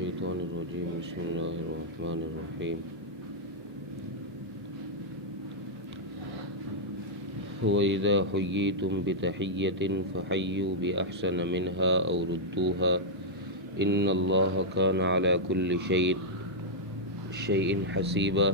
الشيطان الرجيم بسم الله الرحمن الرحيم وإذا حييتم بتحية فحيوا بأحسن منها أو ردوها إن الله كان على كل شيء حسيبا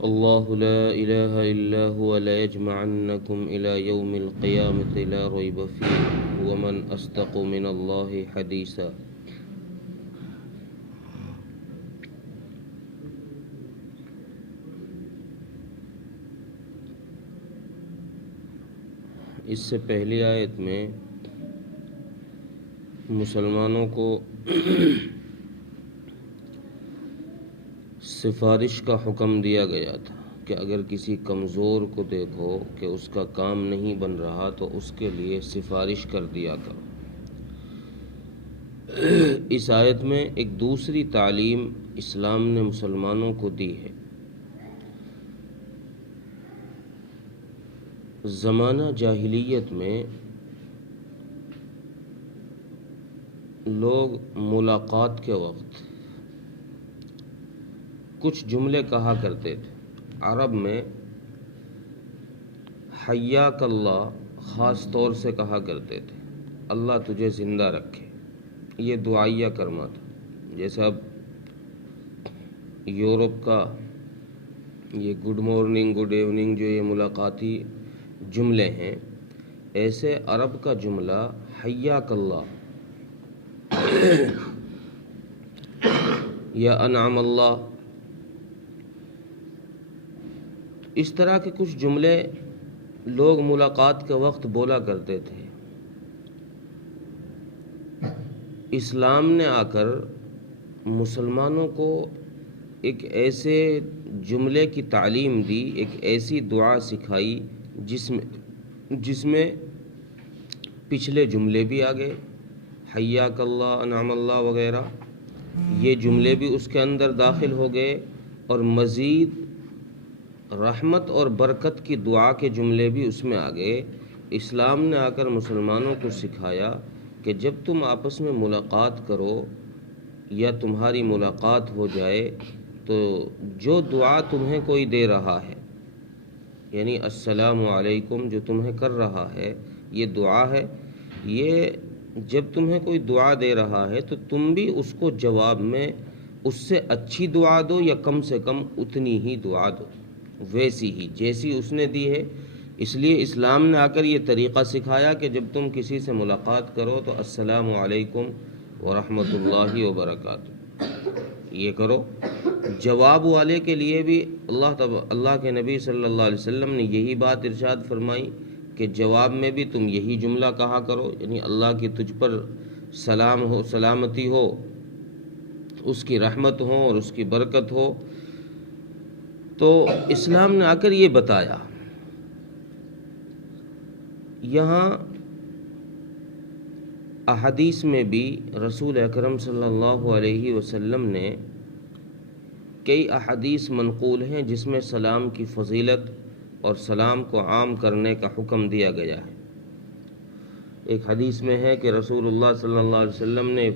الله لا إله إلا هو ليجمعنكم إلى يوم القيامة لا ريب فيه ومن أصدق من الله حديثا. اس سے پہلی آیت میں مسلمانوں کو سفارش کا حکم دیا گیا تھا کہ اگر کسی کمزور کو دیکھو کہ اس کا کام نہیں بن رہا تو اس کے لیے سفارش کر دیا کرو. اس آیت میں ایک دوسری تعلیم اسلام نے مسلمانوں کو دی ہے. زمانہ جاہلیت میں لوگ ملاقات کے وقت کچھ جملے کہا کرتے تھے. عرب میں حیاک اللہ خاص طور سے کہا کرتے تھے، اللہ تجھے زندہ رکھے. یہ دعائیہ کلمہ تھا. جیسے اب یورپ کا یہ گڈ مارننگ گڈ ایوننگ جو یہ ملاقاتی جملے ہیں، ایسے عرب کا جملہ حیاک اللہ یا انعم اللہ، اس طرح کے کچھ جملے لوگ ملاقات کے وقت بولا کرتے تھے. اسلام نے آ کر مسلمانوں کو ایک ایسے جملے کی تعلیم دی، ایک ایسی دعا سکھائی جس میں پچھلے جملے بھی آ گئے، حیاک اللہ انعم اللہ وغیرہ، یہ جملے بھی اس کے اندر داخل ہو گئے، اور مزید رحمت اور برکت کی دعا کے جملے بھی اس میں آ گئے. اسلام نے آ کر مسلمانوں کو سکھایا کہ جب تم آپس میں ملاقات کرو یا تمہاری ملاقات ہو جائے تو جو دعا تمہیں کوئی دے رہا ہے، یعنی السلام علیکم جو تمہیں کر رہا ہے یہ دعا ہے، یہ جب تمہیں کوئی دعا دے رہا ہے تو تم بھی اس کو جواب میں اس سے اچھی دعا دو یا کم سے کم اتنی ہی دعا دو، ویسی ہی جیسی اس نے دی ہے. اس لیے اسلام نے آ کر یہ طریقہ سکھایا کہ جب تم کسی سے ملاقات کرو تو السلام علیکم ورحمۃ اللہ وبرکاتہ یہ کرو. جواب والے کے لیے بھی اللہ کے نبی صلی اللہ علیہ وسلم نے یہی بات ارشاد فرمائی کہ جواب میں بھی تم یہی جملہ کہا کرو، یعنی اللہ کی تجھ پر سلام ہو، سلامتی ہو، اس کی رحمت ہو اور اس کی برکت ہو. تو اسلام نے آ کر یہ بتایا. یہاں احادیث میں بھی رسول اکرم صلی اللہ علیہ وسلم نے کئی احادیث منقول ہیں جس میں سلام کی فضیلت اور سلام کو عام کرنے کا حکم دیا گیا ہے. ایک حدیث میں ہے کہ رسول اللہ صلی اللہ علیہ وسلم نے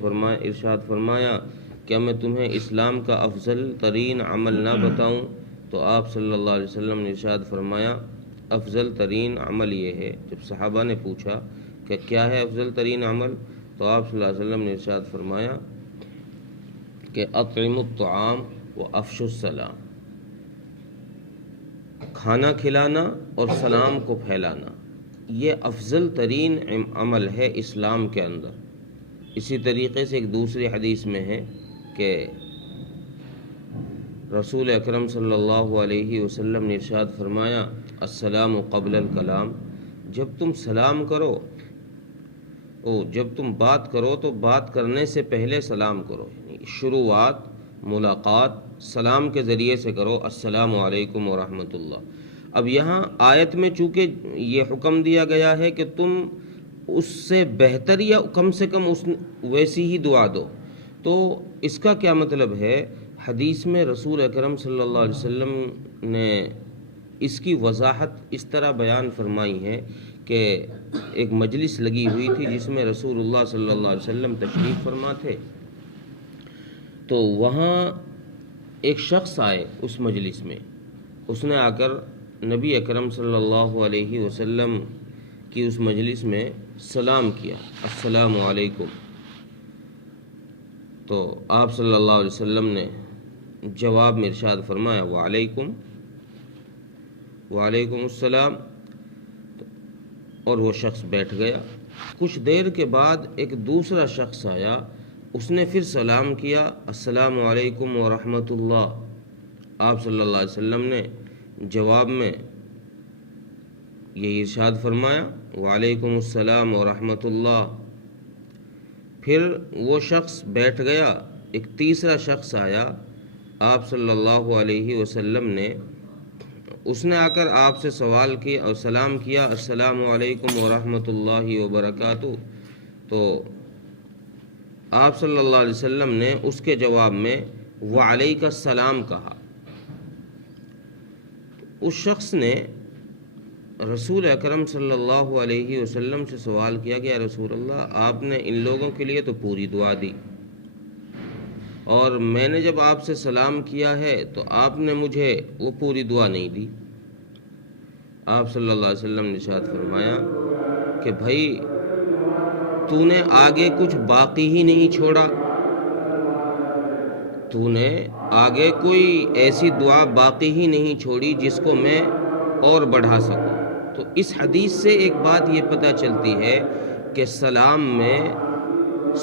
ارشاد فرمایا کیا میں تمہیں اسلام کا افضل ترین عمل نہ بتاؤں؟ تو آپ صلی اللہ علیہ وسلم نے ارشاد فرمایا افضل ترین عمل یہ ہے. جب صحابہ نے پوچھا کہ کیا ہے افضل ترین عمل، تو آپ صلی اللہ علیہ وسلم نے ارشاد فرمایا کہ اطعموا الطعام وافشوا السلام، کھانا کھلانا اور سلام کو پھیلانا، یہ افضل ترین عمل ہے اسلام کے اندر. اسی طریقے سے ایک دوسری حدیث میں ہے کہ رسول اکرم صلی اللہ علیہ وسلم نے ارشاد فرمایا السلام قبل الکلام، جب تم سلام کرو جب تم بات کرو تو بات کرنے سے پہلے سلام کرو، یعنی شروعات ملاقات سلام کے ذریعے سے کرو، السلام علیکم ورحمۃ اللہ. اب یہاں آیت میں چونکہ یہ حکم دیا گیا ہے کہ تم اس سے بہتر یا کم سے کم ویسی ہی دعا دو، تو اس کا کیا مطلب ہے؟ حدیث میں رسول اکرم صلی اللہ علیہ وسلم نے اس کی وضاحت اس طرح بیان فرمائی ہے کہ ایک مجلس لگی ہوئی تھی جس میں رسول اللہ صلی اللہ علیہ وسلم تشریف فرما تھے. تو وہاں ایک شخص آئے اس مجلس میں، اس نے آ کر نبی اکرم صلی اللہ علیہ وسلم کی اس مجلس میں سلام کیا، السلام علیکم۔ تو آپ صلی اللہ علیہ وسلم نے جواب میں ارشاد فرمایا وعلیکم السلام، اور وہ شخص بیٹھ گیا۔ کچھ دیر کے بعد ایک دوسرا شخص آیا، اس نے پھر سلام کیا، السلام علیکم ورحمۃ اللہ۔ آپ صلی اللہ علیہ وسلم نے جواب میں یہ ارشاد فرمایا وعلیکم السلام ورحمۃ اللہ۔ پھر وہ شخص بیٹھ گیا، ایک تیسرا شخص آیا، آپ صلی اللہ علیہ وسلم نے اس نے آ کر آپ سے سوال کیا اور سلام کیا، السلام علیکم ورحمۃ اللہ وبرکاتہ۔ تو آپ صلی اللہ علیہ وسلم نے اس کے جواب میں وعلیک السلام کہا۔ اس شخص نے رسول اکرم صلی اللہ علیہ وسلم سے سوال کیا کہ یا رسول اللہ، آپ نے ان لوگوں کے لیے تو پوری دعا دی، اور میں نے جب آپ سے سلام کیا ہے تو آپ نے مجھے وہ پوری دعا نہیں دی۔ آپ صلی اللہ علیہ وسلم نے ارشاد فرمایا کہ بھائی تو نے آگے کچھ باقی ہی نہیں چھوڑا، تو نے آگے کوئی ایسی دعا باقی ہی نہیں چھوڑی جس کو میں اور بڑھا سکوں۔ تو اس حدیث سے ایک بات یہ پتہ چلتی ہے کہ سلام میں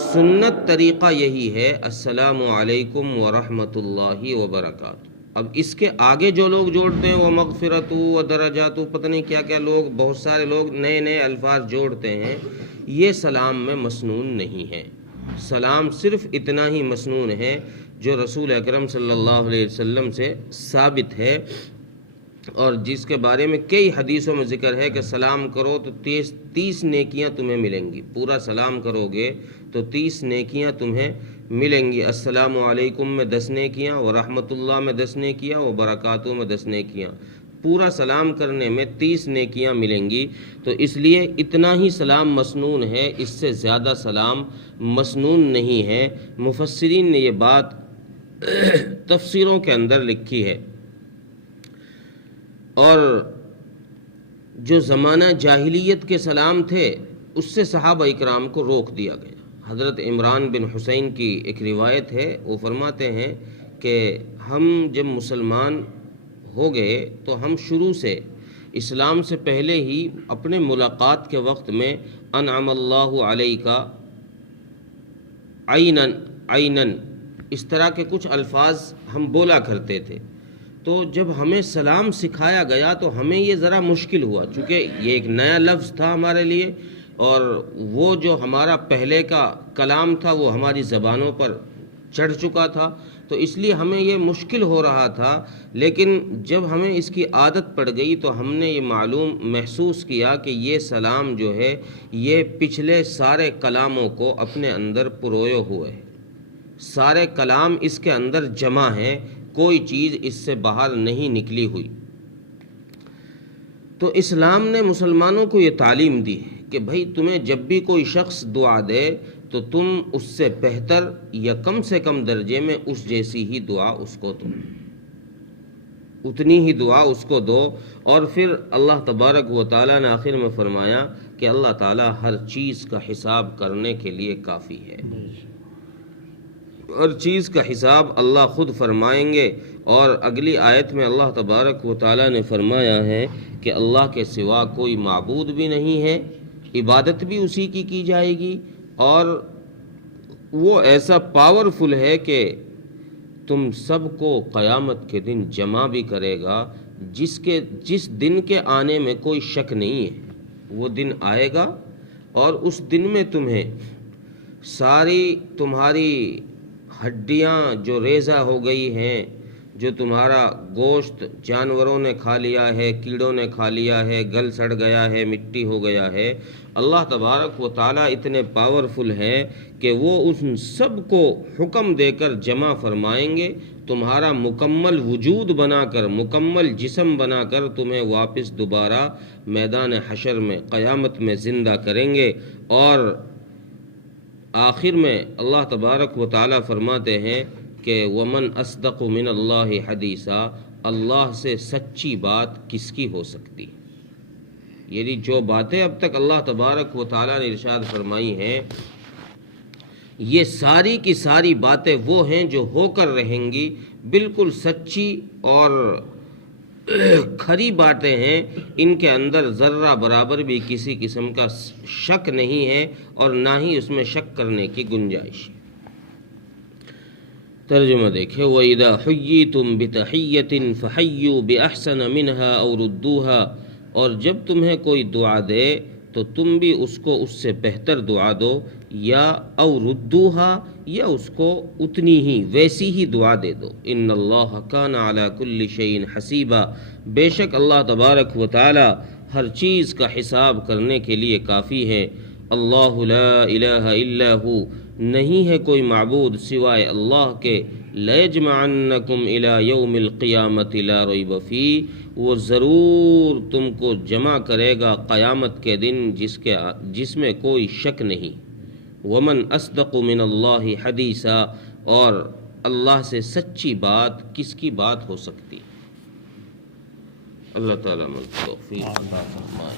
سنت طریقہ یہی ہے السلام علیکم ورحمۃ اللہ وبرکاتہ۔ اب اس کے آگے جو لوگ جوڑتے ہیں وہ مغفرت و درجات، پتہ نہیں کیا کیا لوگ، بہت سارے لوگ نئے نئے الفاظ جوڑتے ہیں، یہ سلام میں مسنون نہیں ہے۔ سلام صرف اتنا ہی مسنون ہے جو رسول اکرم صلی اللہ علیہ وسلم سے ثابت ہے، اور جس کے بارے میں کئی حدیثوں میں ذکر ہے کہ سلام کرو تو 30 نیکیاں تمہیں ملیں گی، پورا سلام کرو گے تو 30 نیکیاں تمہیں ملیں گی۔ السلام علیکم میں 10 نیکیاں، ورحمۃ اللہ میں 10 نیکیاں، وبرکاتہ میں 10 نیکیاں، پورا سلام کرنے میں 30 نیکیاں ملیں گی۔ تو اس لیے اتنا ہی سلام مسنون ہے، اس سے زیادہ سلام مسنون نہیں ہے۔ مفسرین نے یہ بات تفسیروں کے اندر لکھی ہے، اور جو زمانہ جاہلیت کے سلام تھے اس سے صحابہ اکرام کو روک دیا گیا۔ حضرت عمران بن حسین کی ایک روایت ہے، وہ فرماتے ہیں کہ ہم جب مسلمان ہو گئے تو ہم شروع سے اسلام سے پہلے ہی اپنے ملاقات کے وقت میں انعم اللہ علیک عینن اس طرح کے کچھ الفاظ ہم بولا کرتے تھے۔ تو جب ہمیں سلام سکھایا گیا تو ہمیں یہ ذرا مشکل ہوا، چونکہ یہ ایک نیا لفظ تھا ہمارے لیے، اور وہ جو ہمارا پہلے کا کلام تھا وہ ہماری زبانوں پر چڑھ چکا تھا، تو اس لیے ہمیں یہ مشکل ہو رہا تھا۔ لیکن جب ہمیں اس کی عادت پڑ گئی تو ہم نے یہ محسوس کیا کہ یہ سلام جو ہے یہ پچھلے سارے کلاموں کو اپنے اندر پروئے ہوئے ہے، سارے کلام اس کے اندر جمع ہیں، کوئی چیز اس سے باہر نہیں نکلی ہوئی۔ تو اسلام نے مسلمانوں کو یہ تعلیم دی ہے کہ بھائی تمہیں جب بھی کوئی شخص دعا دے تو تم اس سے بہتر یا کم سے کم درجے میں اس جیسی ہی دعا اس کو دو، اتنی ہی دعا اس کو دو۔ اور پھر اللہ تبارک و تعالیٰ نے آخر میں فرمایا کہ اللہ تعالیٰ ہر چیز کا حساب کرنے کے لیے کافی ہے، ہر چیز کا حساب اللہ خود فرمائیں گے۔ اور اگلی آیت میں اللہ تبارک و تعالیٰ نے فرمایا ہے کہ اللہ کے سوا کوئی معبود بھی نہیں ہے، عبادت بھی اسی کی جائے گی، اور وہ ایسا پاورفل ہے کہ تم سب کو قیامت کے دن جمع بھی کرے گا، جس دن کے آنے میں کوئی شک نہیں ہے۔ وہ دن آئے گا اور اس دن میں تمہیں ساری تمہاری ہڈیاں جو ریزہ ہو گئی ہیں، جو تمہارا گوشت جانوروں نے کھا لیا ہے، کیڑوں نے کھا لیا ہے، گل سڑ گیا ہے، مٹی ہو گیا ہے، اللہ تبارک و تعالیٰ اتنے پاورفل ہیں کہ وہ ان سب کو حکم دے کر جمع فرمائیں گے، تمہارا مکمل وجود بنا کر، مکمل جسم بنا کر تمہیں واپس دوبارہ میدان حشر میں قیامت میں زندہ کریں گے۔ اور آخر میں اللہ تبارک و تعالیٰ فرماتے ہیں کہ ومن اصدق من اللہ حدیثا، اللہ سے سچی بات کس کی ہو سکتی؟ یعنی جو باتیں اب تک اللہ تبارک و تعالیٰ نے ارشاد فرمائی ہیں، یہ ساری کی ساری باتیں وہ ہیں جو ہو کر رہیں گی، بالکل سچی اور کھری باتیں ہیں، ان کے اندر ذرہ برابر بھی کسی قسم کا شک نہیں ہے اور نہ ہی اس میں شک کرنے کی گنجائش ہے۔ ترجمہ دیکھیں، وَإِذَا حُيِّيتُم بِتَحِيَّةٍ فَحَيُّوا بِأَحْسَنَ مِنْهَا أَوْ رُدُّوهَا، اور جب تمہیں کوئی دعا دے تو تم بھی اس کو اس سے بہتر دعا دو، یا او ردوہا، یا اس کو اتنی ہی ویسی ہی دعا دے دو۔ ان اللہ کان علی کل شیء حسیبا، بے شک اللہ تبارک و تعالی ہر چیز کا حساب کرنے کے لیے کافی ہے۔ اللہ لا الہ الا ہو، نہیں ہے کوئی معبود سوائے اللہ کے، لیجمعنکم الی یوم القیامۃ لا ریب فیہ، وہ ضرور تم کو جمع کرے گا قیامت کے دن جس میں کوئی شک نہیں۔ ومن اصدق من اللہ حدیثا، اور اللہ سے سچی بات کس کی بات ہو سکتی؟ اللہ تعالیٰ توفیق عطا فرمائے۔